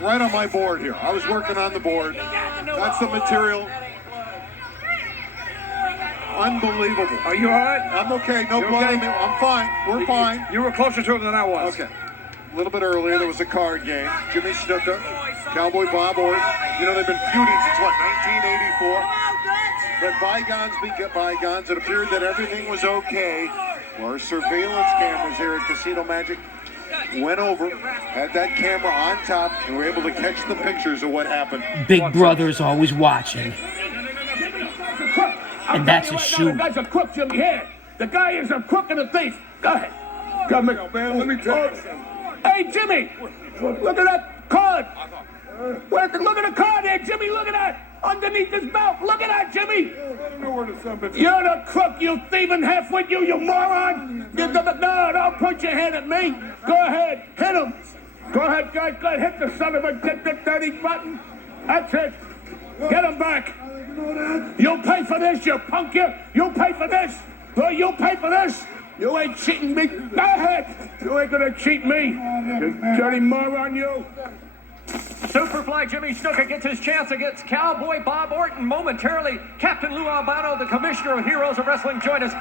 Right on my board here. I was working on the board. That's the material. Unbelievable. Are you all right? I'm okay. No blame. I'm fine. We're fine. You were closer to him than I was. Okay. A little bit earlier, there was a card game. Jimmy Snuka, Cowboy Bob Orton. You know, they've been feuding since, what, 1984? But bygones be bygones. It appeared that everything was okay. Well, our surveillance cameras here at Casino Magic went over, had that camera on top, and were able to catch the pictures of what happened. Big Brother's always watching. And that's a shoot. The guy's a crook, Jimmy. Here. The guy is a crook and a thief. Go ahead. Come here. Man, let me tell you something. Hey, Jimmy. Look at that card. Look at the card there, Jimmy. Look at that. Underneath his belt. Look at that, Jimmy. I don't know where to send it. You're the crook, you thieving half-wit, you moron. No, don't point your hand at me. Go ahead. Hit him. Go ahead, guys. Go ahead. Hit the son of a dirty button. That's it. Get him back. You'll pay for this, you punk, you. You'll pay for this. You'll pay for this. You ain't cheating me. Go ahead. You ain't gonna cheat me. You dirty moron, you. Superfly Jimmy Snuka gets his chance against Cowboy Bob Orton momentarily. Captain Lou Albano, the Commissioner of Heroes of Wrestling, join us.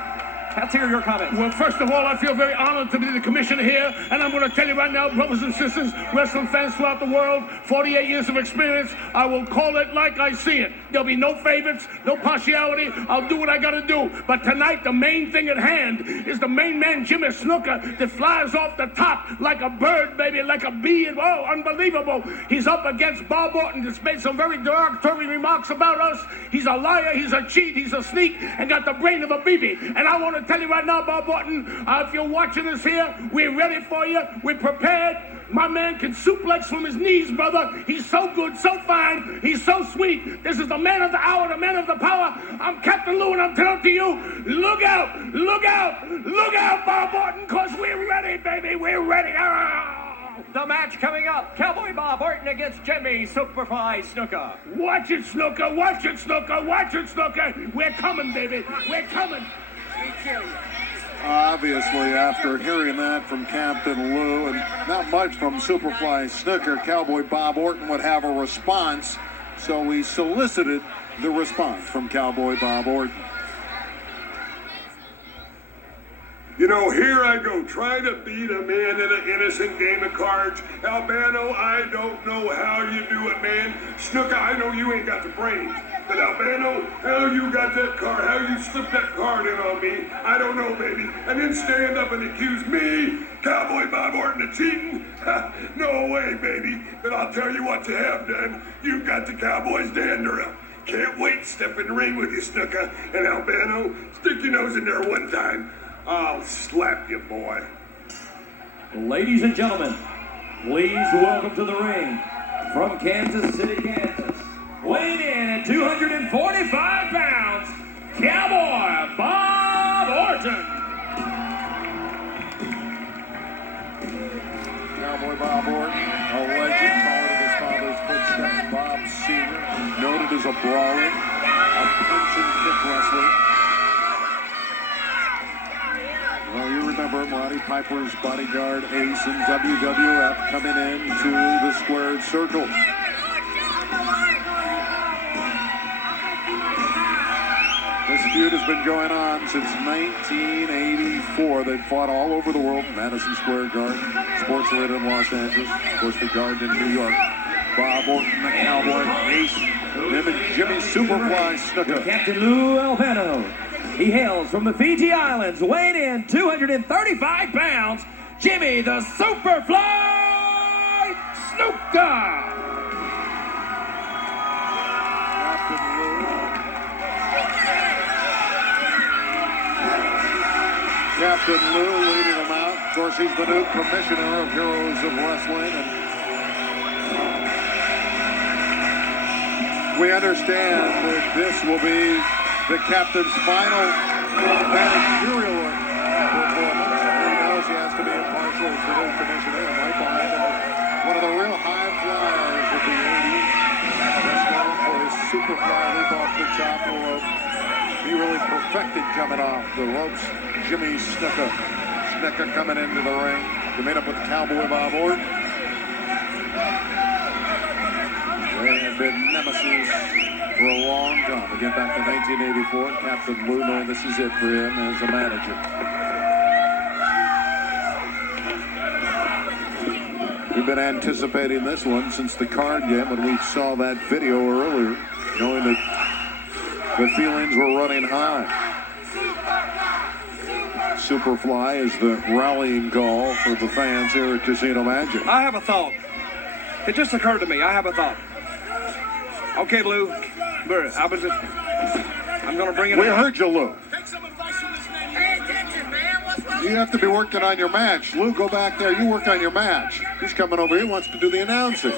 Let's hear your comments. Well, first of all, I feel very honored to be the commissioner here, and I'm going to tell you right now, brothers and sisters, wrestling fans throughout the world, 48 years of experience, I will call it like I see it. There'll be no favorites, no partiality. I'll do what I got to do. But tonight, the main thing at hand is the main man, Jimmy Snuka, that flies off the top like a bird, baby, like a bee. And, oh, unbelievable. He's up against Bob Orton, that's made some very derogatory remarks about us. He's a liar, he's a cheat, he's a sneak, and got the brain of a BB. And I want to tell you right now, Bob Orton, if you're watching us here, we're ready for you. We're prepared. My man can suplex from his knees, brother. He's so good, so fine. He's so sweet. This is the man of the hour, the man of the power. I'm Captain Lou, and I'm telling to you, look out, look out, look out, Bob Orton, because we're ready, baby. We're ready. The match coming up, Cowboy Bob Orton against Jimmy Superfly Snuka. Watch it, Snuka. Watch it, Snuka. Watch it, Snuka. We're coming, baby. We're coming. Obviously, after hearing that from Captain Lou and not much from Superfly Snuka, Cowboy Bob Orton would have a response. So we solicited the response from Cowboy Bob Orton. You know, here I go, trying to beat a man in an innocent game of cards. Albano, I don't know how you do it, man. Snuka, I know you ain't got the brains. But Albano, how you got that card, how you slipped that card in on me, I don't know, baby. And then stand up and accuse me, Cowboy Bob Orton, of cheating? No way, baby. But I'll tell you what you have done. You've got the Cowboys dander up. Can't wait to step in the ring with you, Snuka. And Albano, stick your nose in there one time. I'll slap you, boy. Ladies and gentlemen, please welcome to the ring from Kansas City, Kansas, weighing in at 245 pounds, Cowboy Bob Orton. Cowboy Bob Orton, a legend, followed in his father's footsteps. Bob Sr., noted as a brawler, a punch and kick wrestler. Well, you remember Roddy Piper's bodyguard ace in WWF coming into the squared circle. This feud has been going on since 1984. They've fought all over the world. Madison Square Garden, Sports Arena in Los Angeles, of course the Garden in New York. Bob Orton, the Cowboy ace, him and Jimmy Superfly Snuka. Captain Lou Albano. He hails from the Fiji Islands, weighing in 235 pounds, Jimmy the Superfly Snuka. Captain Lou leading them out. Of course, he's the new commissioner of Heroes of Wrestling. And we understand that this will be the captain's final managerial performance. He knows he has to be impartial as the new commissioner. And right behind him is one of the real high flyers of the 80s. Just known for his Superfly leap off the top rope. He really perfected coming off the ropes. Jimmy Snuka. Snuka coming into the ring. He made up with Cowboy Bob Orton. been nemesis for a long time. Again, back in 1984, Captain Lou knowing this is it for him as a manager. We've been anticipating this one since the card game when we saw that video earlier, knowing that the feelings were running high. Superfly is the rallying call for the fans here at Casino Magic. I have a thought. It just occurred to me. I have a thought. Okay, Lou. I'm going to bring it We in. heard you, Lou. Take some advice from this man. Pay attention, man. What's wrong? You have to be working on your match. Lou, go back there. You work on your match. He's coming over here. He wants to do the announcing.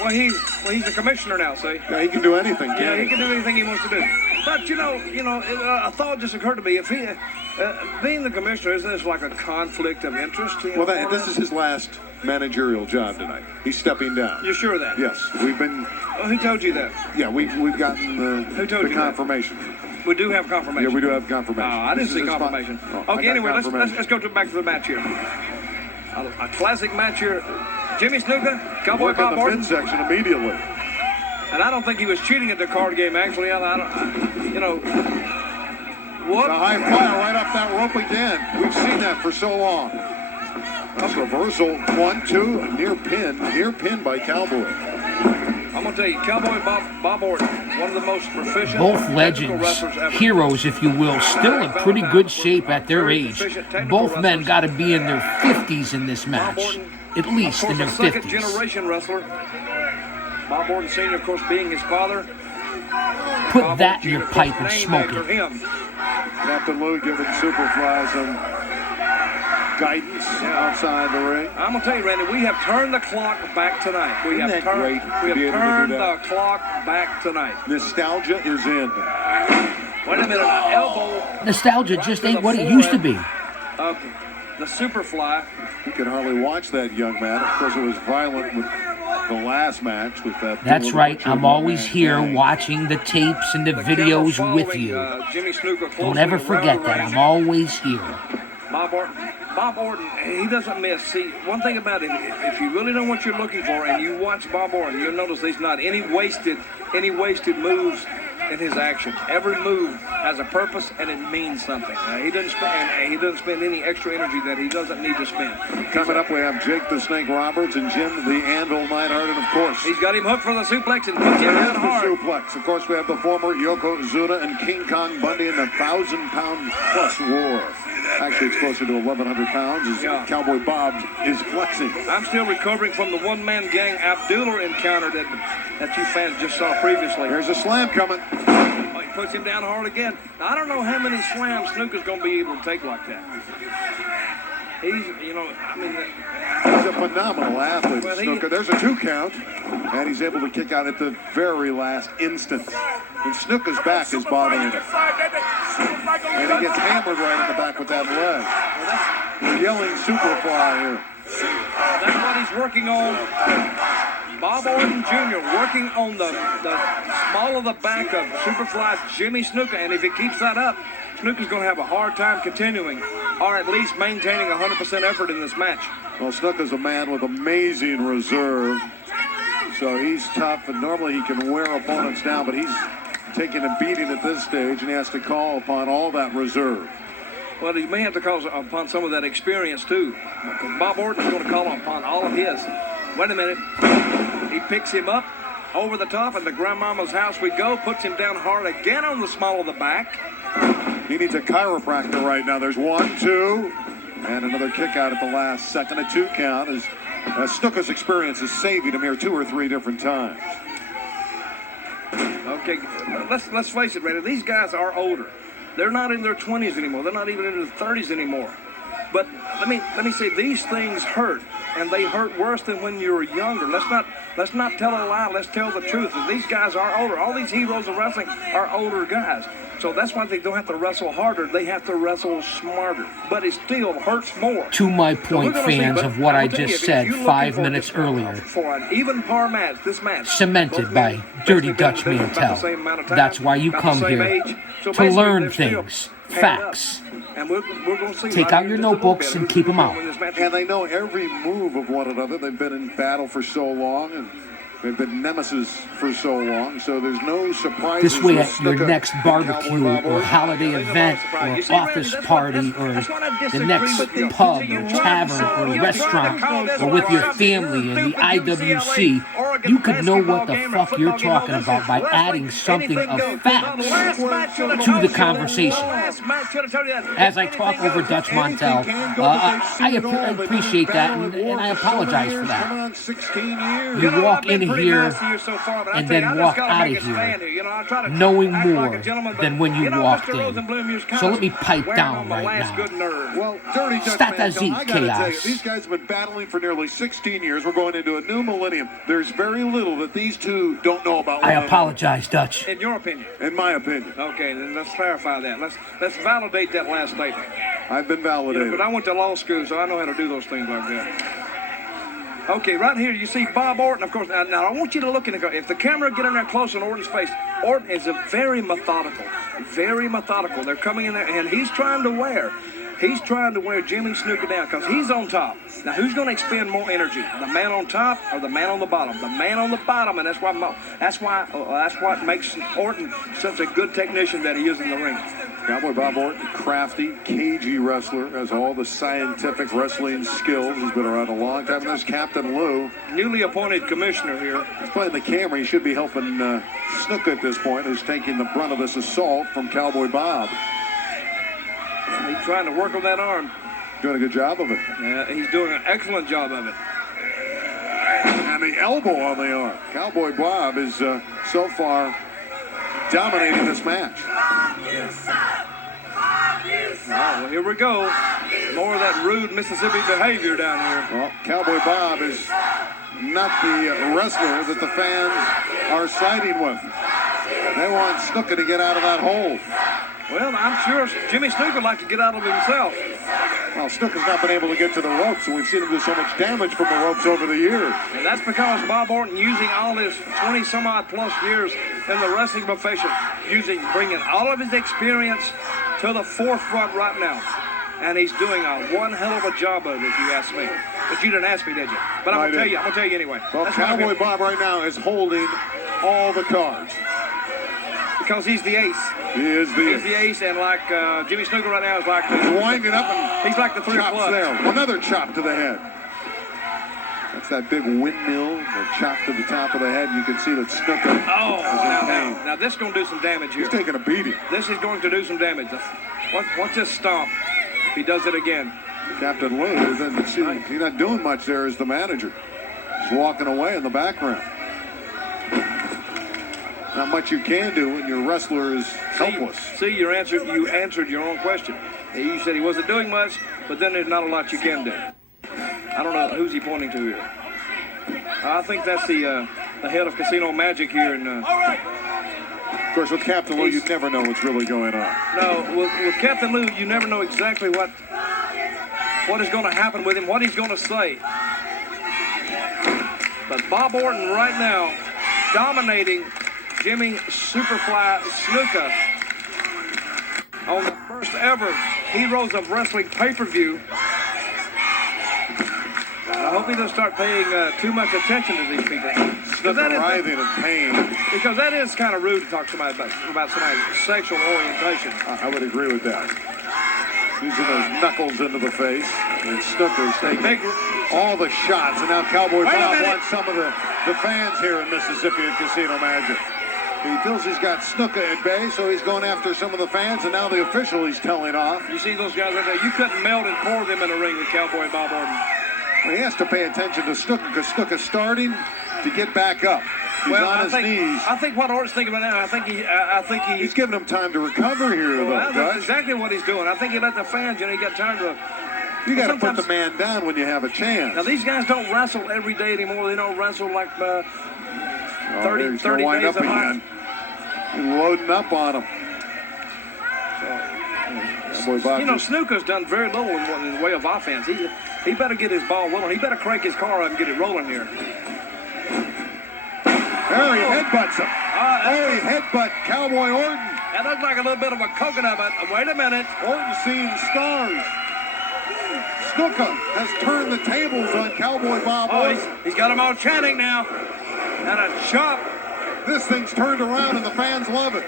Well, he's the commissioner now, see? Yeah, he can do anything, Yeah, can't he can do anything he wants to do. But, a thought just occurred to me. If he, being the commissioner, isn't this like a conflict of interest? Well, this is his last managerial job tonight. He's stepping down. You sure of that? Yes, we've been. Oh, who told you that? Yeah, we've gotten Who told the you confirmation. That? We do have confirmation. Yeah, we do have confirmation. Oh, I didn't This see is his confirmation. Oh, I Okay, got anyway, confirmation. let's go back to the match here. A classic match here. Jimmy Snuka, Cowboy Work on Bob the Orton. midsection immediately. And I don't think he was cheating at the card game, actually. The What? high flyer right up that rope again. We've seen that for so long. That's reversal. 1, 2, near pin by Cowboy. I'm going to tell you, Cowboy Bob Orton, one of the most proficient Both technical legends, wrestlers ever. heroes, if you will, still in pretty good shape at their age. Both men got to be in their 50s in this Bob match, Orton, at least of in their course, a 50s. second-generation wrestler. Bob Orton Sr., of course, being his father. Put Bob that Orton in Jr., your of course, pipe and named smoke after it. him. Captain Lou giving Superfly some guidance outside the ring. I'm gonna tell you, Randy, we have turned the clock back tonight. We Isn't have that great turned, we to be have able to do turned that? the clock back tonight. Nostalgia is in. Wait a minute, an elbow. Nostalgia right just to ain't the what it used to be. of the Superfly. You can hardly watch that young man. Of course, it was violent with the last match with that. That's duel right. with I'm Triple always Man here Gang. watching the tapes and the The videos camera with following, you. Jimmy Snuka Don't closely ever around forget the that. ring. I'm always here. Bob Orton, he doesn't miss. See, one thing about it, if you really know what you're looking for and you watch Bob Orton, you'll notice there's not any wasted moves in his action. Every move has a purpose and it means something. He doesn't spend any extra energy that he doesn't need to spend. Coming up, we have Jake the Snake Roberts and Jim the Anvil Neidhart, and of course, He's got him hooked for the suplex and puts him there is down the hard. suplex. Of course, we have the former Yokozuna and King Kong Bundy in the 1,000-pound plus war. Actually, it's closer to 1,100 pounds as Yeah. Cowboy Bob is flexing. I'm still recovering from the one-man gang Abdullah encounter that you fans just saw previously. There's a slam coming. Oh, he puts him down hard again. Now, I don't know how many slams Snuka's going to be able to take like that. He's, He's a phenomenal athlete, Well, he- Snuka. There's a 2 count, and he's able to kick out at the very last instant. And Snuka's back is bothering him. And he gets hammered right in the back with that leg. They're yelling Superfly here. that's what he's working on. Bob Orton Jr. working on the small of the back of Superfly's Jimmy Snuka. And if he keeps that up, Snuka's going to have a hard time continuing or at least maintaining 100% effort in this match. Well, Snuka's a man with amazing reserve. So he's tough, and normally he can wear opponents down, but he's taking a beating at this stage, and he has to call upon all that reserve. Well, he may have to call upon some of that experience, too. Bob Orton is going to call upon all of his. Wait a minute. He picks him up over the top, and the grandmama's house we go, puts him down hard again on the small of the back. He needs a chiropractor right now. There's 1, 2, and another kick out at the last second. A 2 count as Snuka's experience is saving him here 2 or 3 different times. Okay, let's face it, Randy. These guys are older. They're not in their 20s anymore. They're not even in their 30s anymore. But let me say, these things hurt, and they hurt worse than when you were younger. Let's not tell a lie. Let's tell the truth. These guys are older. All these heroes of wrestling are older guys. So that's why they don't have to wrestle harder. They have to wrestle smarter. But it still hurts more. To my So we're point, gonna see, fans, but of what I'm I gonna tell you, just if said you're looking 5 for minutes this- earlier. For an even par match, this match. Cemented both by men Dirty basically Dutch been Man about the Tell. same amount of time, That's why you about the come same here, age. So to basically, learn they're still things, paired facts. up. And we're going to see. Take right out here your in just a little notebooks bit and who's keep 'em gonna out. win this match. And they know every move of one another. They've been in battle for so long, and They've been nemesis for so long, so there's no surprise. This way at your next barbecue or holiday event or office party or the next pub or tavern or restaurant or with your family in the IWC, you could know what the fuck you're talking about by adding something of facts to the conversation. As I talk over Dutch Montel, I appreciate that and I apologize for that. You walk in here and then walk out of here knowing more than when you walked in. So let me pipe down right now. Well, dirty Dutch Stat man, that Tom, I gotta chaos. tell you, these guys have been battling for nearly 16 years. We're going into a new millennium. There's very little that these two don't know about. I apologize, Dutch. In your opinion? In my opinion. Okay, then let's clarify that. Let's validate that last statement. I've been validated. But I went to law school, so I know how to do those things like that. Okay, right here you see Bob Orton, of course. Now I want you to look in the car. If the camera get in there close on Orton's face, Orton is very methodical. They're coming in there, and he's trying to wear Jimmy Snuka down because he's on top. Now who's going to expend more energy, the man on top or the man on the bottom? The man on the bottom, and that's what makes Orton such a good technician that he is in the ring. Cowboy Bob Orton, crafty, cagey wrestler, has all the scientific wrestling skills. He's been around a long time. And there's Captain Lou, newly appointed commissioner here. He's playing the camera. He should be helping Snuka at this point, who's taking the brunt of this assault from Cowboy Bob. He's trying to work on that arm. Doing a good job of it. He's doing an excellent job of it. And the elbow on the arm. Cowboy Bob is so far dominating this match. Well, here we go. More of that rude Mississippi behavior down here. Well, Cowboy Bob is not the wrestler that the fans are siding with. They want Snuka to get out of that hole. Well, I'm sure Jimmy Snuka would like to get out of himself. Well, Snuka's not been able to get to the ropes, and we've seen him do so much damage from the ropes over the years. And that's because Bob Orton, using all his 20-some-odd plus years in the wrestling profession, bringing all of his experience to the forefront right now. And he's doing one hell of a job of it, if you ask me. But you didn't ask me, did you? But I'm going to tell you anyway. Well, Cowboy Bob right now is holding all the cards. Because he's the ace. He is the He's the ace, and like Jimmy Snuka right now is like he's winding up and he's like the three chops plus. there. Another chop to the head. That's that big windmill, the chop to the top of the head. You can see that Snuka is in pain. Now this is going to do some damage here. He's taking a beating. This is going to do some damage. Watch this stomp. If he does it again. Captain Lou, he's not doing much there as the manager. He's walking away in the background. Not much you can do when your wrestler is helpless. See, you answered your own question. You said he wasn't doing much, but then there's not a lot you can do. I don't know who's he pointing to here. I think that's the head of Casino Magic here. And of course, with Captain Lou, you never know what's really going on. No, with Captain Lou, you never know exactly what is going to happen with him, what he's going to say. But Bob Orton right now dominating Jimmy Superfly Snuka on the first ever Heroes of Wrestling pay-per-view. I hope he doesn't start paying too much attention to these people. Snuka writhing in pain. Because that is kind of rude to talk to somebody about somebody's sexual orientation. I would agree with that. Using those knuckles into the face. And Snuka's taking all the shots. And now Cowboy Bob wants some of the fans here in Mississippi at Casino Magic. He feels he's got Snuka at bay, so he's going after some of the fans, and now the official he's telling off. You see those guys right there? You couldn't melt and pour them in the ring with Cowboy Bob Orton. Well, he has to pay attention to Snuka because Snuka's starting to get back up. He's on his knees. I think what Orton's thinking about now, I think he's giving him time to recover here, though. That's exactly what he's doing. I think he let the fans, he got time to. You got to put the man down when you have a chance. Now these guys don't wrestle every day anymore. They don't wrestle like 30 days a month. Loading up on him. Snuka's done very little in the way of offense. He better get his ball rolling. He better crank his car up and get it rolling here. There he headbutts him. He headbutt Cowboy Orton. That looked like a little bit of a coconut, but wait a minute. Orton's seeing stars. Snuka has turned the tables on Cowboy Bob Orton. He's got them all chanting now. And a chop. This thing's turned around and the fans love it.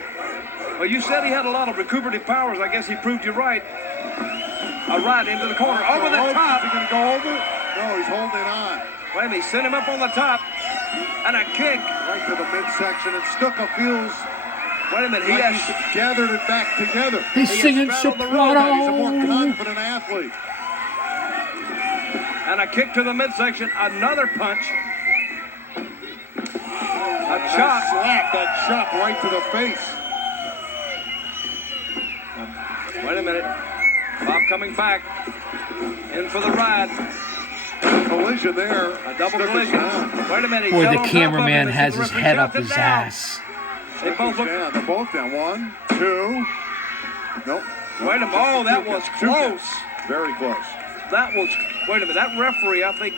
Well, you said he had a lot of recuperative powers. I guess he proved you right. A right into the corner. Over the top. Is he going to go over? No, he's holding on. Wait a minute, he sent him up on the top. And a kick. Right to the midsection. And Snuka feels Wait a minute, like he's gathered it back together. He's singing soprano. He's a more confident athlete. And a kick to the midsection. Another punch. A chop. That chop right to the face. Wait a minute. Bob coming back. In for the ride. Collision there. A double collision. Wait a minute. Boy, the cameraman has his head up his ass. They both look down. They're both down. 1, 2. Nope. Wait a minute. Oh, that was close. Very close. That was. Wait a minute. That referee, I think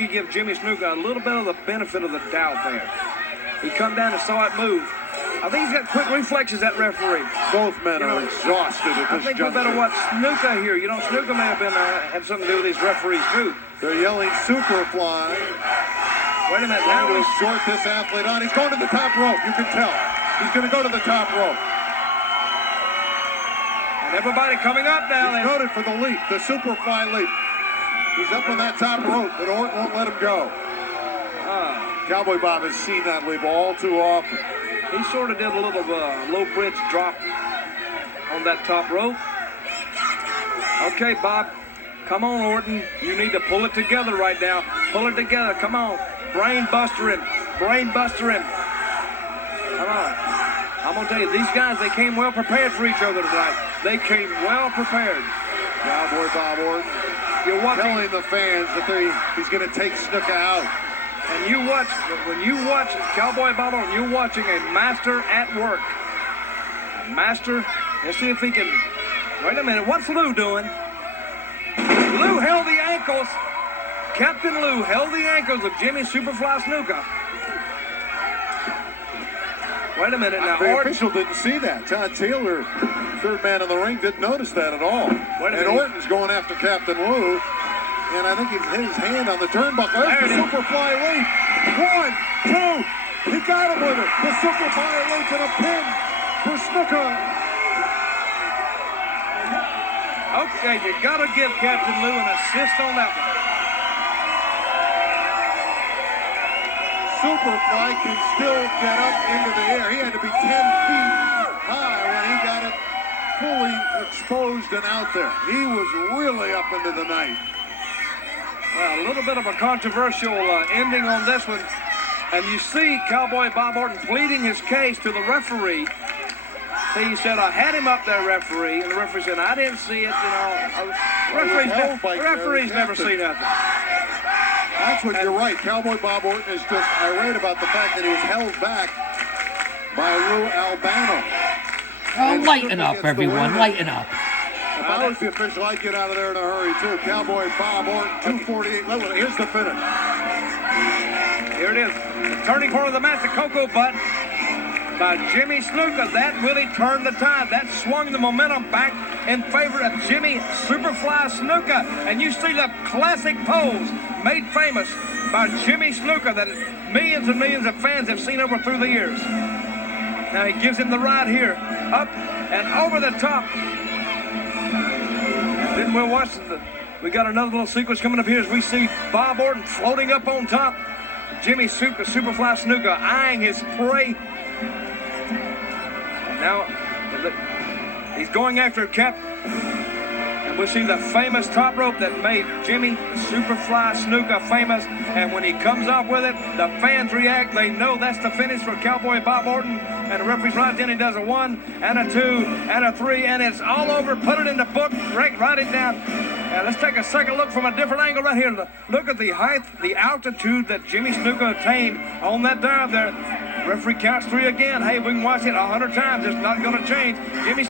he give Jimmy Snuka a little bit of the benefit of the doubt there. He come down and saw it move. I think he's got quick reflexes, that referee. Both men are exhausted at this I think juncture. we better watch Snuka here. You know, Snuka may have been had something to do with these referees too. They're yelling Superfly. Wait a minute. Now Now to short this athlete on. He's going to the top rope. You can tell. He's going to go to the top rope. And everybody coming up now. He's noted for the leap, the Superfly leap. He's up on that top rope, but Orton won't let him go. Cowboy Bob has seen that leap all too often. He sort of did a little low bridge drop on that top rope. Okay, Bob. Come on, Orton. You need to pull it together right now. Pull it together. Come on. Brain buster him. Brain buster him. Come on. I'm going to tell you, these guys, they came well prepared for each other tonight. They came well prepared. Cowboy Bob Orton telling the fans that he's going to take Snuka out. And when you watch Cowboy Bob Orton, you're watching a master at work. A master. Let's see if he can. Wait a minute. What's Lou doing? Lou held the ankles. Captain Lou held the ankles of Jimmy Superfly Snuka. Wait a minute now. The official didn't see that. Todd Taylor, third man in the ring, didn't notice that at all. And Orton's going after Captain Lou. And I think he's hit his hand on the turnbuckle. There's the Superfly leap. 1, 2. He got him with it. The Superfly leap and a pin for Snuka. Okay, you got to give Captain Lou an assist on that one. Superfly can still get up into the air. He had to be 10 feet high when he got it fully exposed and out there. He was really up into the night. Well, a little bit of a controversial ending on this one. And you see Cowboy Bob Orton pleading his case to the referee. See, he said, I had him up there, referee. And the referee said, I didn't see it, you know. Referees never see nothing. That's what you're right. Cowboy Bob Orton is just irate about the fact that he was held back by Lou Albano. Oh, lighten up, everyone. Lighten up. If I was the official, I'd get out of there in a hurry, too. Cowboy Bob Orton, 248. Here's the finish. Here it is. Turning corner of the match, the Cocoa Butt by Jimmy Snuka. That really turned the tide. That swung the momentum back in favor of Jimmy Superfly Snuka. And you see the classic pose made famous by Jimmy Snuka that millions and millions of fans have seen through the years. Now he gives him the ride here. Up and over the top. Then we'll watch we got another little sequence coming up here as we see Bob Orton floating up on top. Jimmy Superfly Snuka eyeing his prey. Now he's going after Cap. And we'll see the famous top rope that made Jimmy Superfly Snuka famous. And when he comes off with it, the fans react. They know that's the finish for Cowboy Bob Orton. And the referee's right in. He does a 1 and a 2 and a 3. And it's all over. Put it in the book. Write it down. Now let's take a second look from a different angle right here. Look at the height, the altitude that Jimmy Snuka attained on that dive there. Referee counts 3 again. Hey, we can watch it 100 times. It's not going to change. Jimmy